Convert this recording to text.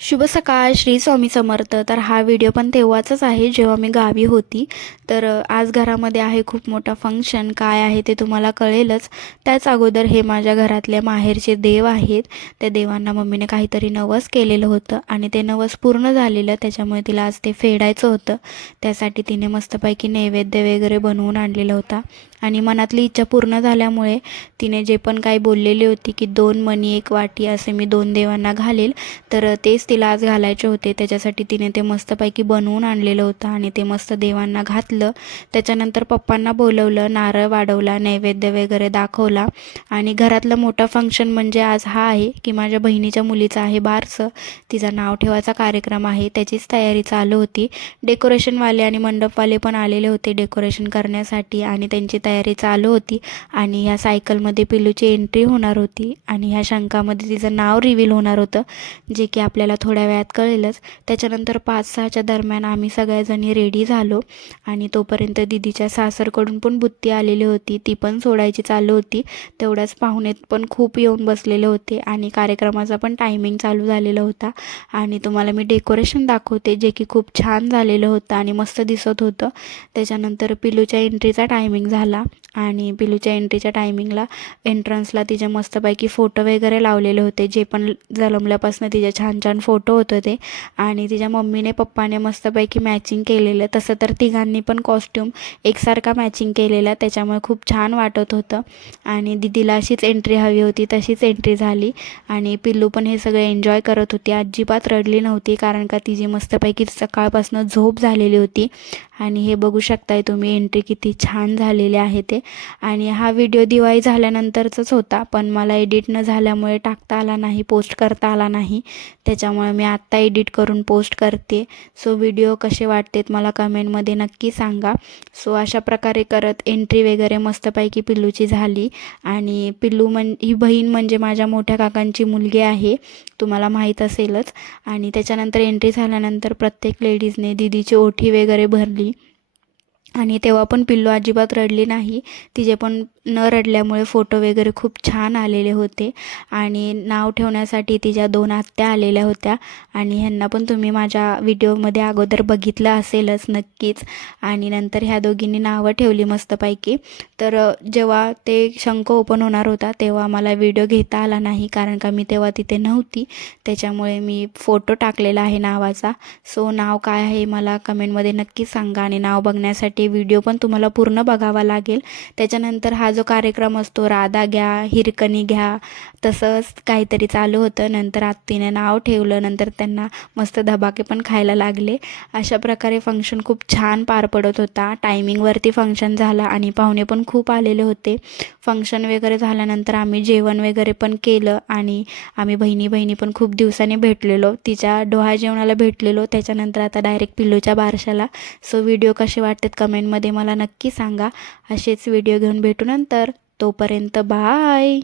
शुभ सकाळ, श्री स्वामी समर्थ. तर हा व्हिडिओ पण तेव्हाचाच आहे जेव्हा मी गावी होती. तर आज घरामध्ये आहे खूप मोठा फंक्शन. काय आहे ते तुम्हाला कळेलच. त्याच अगोदर हे माझ्या घरातल्या माहेरचे देव आहेत. त्या देवांना मम्मीने काहीतरी नवस केलेलं होतं आणि ते नवस पूर्ण झालेलं, त्याच्यामुळे तिला आज ते फेडायचं होतं. त्यासाठी तिने मस्तपैकी नैवेद्य वगैरे बनवून आणलेला होता आणि मनातली इच्छा पूर्ण झाल्यामुळे तिने जे पण काही बोललेली होती की 2 मणी 1 वाटी असे मी 2 देवांना घालेल, तर तेच तिला आज घालायचे होते. त्याच्यासाठी तिने ते मस्तपैकी बनवून आणलेलं होतं आणि ते मस्त देवांना घातलं. त्याच्यानंतर पप्पांना बोलवलं, नारळ वाढवला, नैवेद्य वगैरे दाखवला आणि घरातलं मोठा फंक्शन म्हणजे आज हा आहे की माझ्या बहिणीच्या मुलीचं आहे बारसं. तिचं नाव ठेवायचा कार्यक्रम आहे, त्याचीच तयारी चालू होती. डेकोरेशनवाले आणि मंडपवाले पण आलेले होते डेकोरेशन करण्यासाठी आणि त्यांची तयारी चालू होती. आणि ह्या सायकलमध्ये पिल्लूची एंट्री होणार होती आणि ह्या शंखामध्ये तिचं नाव रिव्हील होणार होतं, जे की आपल्याला थोड्या वेळात कळेलच. त्याच्यानंतर 5-6च्या दरम्यान आम्ही सगळ्याजणी रेडी झालो आणि तोपर्यंत दिदीच्या सासरकडून पण बुत्ती आलेली होती, ती पण सोडायची चालू होती. तेवढ्याच पाहुणेत पण खूप येऊन बसलेले होते आणि कार्यक्रमाचा पण टायमिंग चालू झालेला होता. आणि तुम्हाला मी डेकोरेशन दाखवते, जे की खूप छान झालेलं होतं आणि मस्त दिसत होतं. त्याच्यानंतर पिलूच्या एंट्रीचा टायमिंग झाला आणि पिलूच्या एंट्रीच्या टायमिंगला एंट्रन्सला तिचे मस्तपैकी फोटो वगैरे लावलेले होते, जे पण जन्मल्यापासून तिचे छान छान फोटो होते ते. आणि तिच्या मम्मीने पप्पाने मस्तपैकी मॅचिंग केलेलं. तसं तर तिघांनी पण कॉस्ट्यूम एकसारखा मॅचिंग केलेला, त्याच्यामुळे खूप छान वाटत होतं. आणि दिदीला अशीच एंट्री हवी होती, तशीच एंट्री झाली. आणि पिल्लू पण हे सगळं एन्जॉय करत होती, अजिबात रडली नव्हती, कारण का तिची मस्तपैकी सकाळपासून झोप झालेली होती. आणि हे बघू शकताय तुम्ही एंट्री किती छान झालेली आहे ते. आणि हा व्हिडिओ दिवाळी झाल्यानंतरचाच होता, पण मला एडिट न झाल्यामुळे टाकता आला नाही, पोस्ट करता आला नाही. त्याच्यामुळे मी आत्ता एडिट करून पोस्ट करते. सो व्हिडिओ कसे वाटतेत मला कमेंटमध्ये नक्की सांगा. सो अशा प्रकारे करत एंट्री वगैरे मस्तपैकी पिल्लूची झाली. आणि पिल्लू ही बहीण म्हणजे माझ्या मोठ्या काकांची मुलगी आहे, तुम्हाला माहीत असेलच. आणि त्याच्यानंतर एंट्री झाल्यानंतर प्रत्येक लेडीजने दिदीची ओठी वगैरे भरली आणि तेव्हा पण पिल्लू अजिबात रडली नाही. तिचे पण न रडल्यामुळे फोटो वगैरे खूप छान आलेले होते. आणि नाव ठेवण्यासाठी तिच्या 2 आत्या आलेल्या होत्या आणि ह्यांना पण तुम्ही माझ्या व्हिडिओमध्ये अगोदर बघितलं असेलच नक्कीच. आणि नंतर ह्या दोघींनी नावं ठेवली मस्तपैकी. तर जेव्हा ते शंख ओपन होणार होता तेव्हा मला व्हिडिओ घेता आला नाही, कारण का मी तेव्हा तिथे नव्हती. त्याच्यामुळे मी फोटो टाकलेला आहे नावाचा. सो नाव काय आहे मला कमेंटमध्ये नक्की सांगा आणि नाव बघण्यासाठी व्हिडिओ पण तुम्हाला पूर्ण बघावा लागेल. त्याच्यानंतर हा जो कार्यक्रम असतो, राधा घ्या, हिरकणी घ्या, तसंच काहीतरी चालू होतं. नंतर आत्तीने नाव ठेवलं, नंतर त्यांना मस्त धबाके पण खायला लागले. अशा प्रकारे फंक्शन खूप छान पार पडत होता. टायमिंगवरती फंक्शन झाला आणि पाहुणे पण खूप आलेले होते. फंक्शन वगैरे झाल्यानंतर आम्ही जेवण वगैरे पण केलं आणि आम्ही बहिणी बहिणी पण खूप दिवसांनी भेटलेलो, तिच्या डोहाळ जेवणाला भेटलेलो. त्याच्यानंतर आता डायरेक्ट पिल्लूच्या बारशाला. सो व्हिडिओ कसे वाटतात कमेंटमध्ये मला नक्की सांगा. असेच व्हिडिओ घेऊन भेटू नंतर. तोपर्यंत बाय.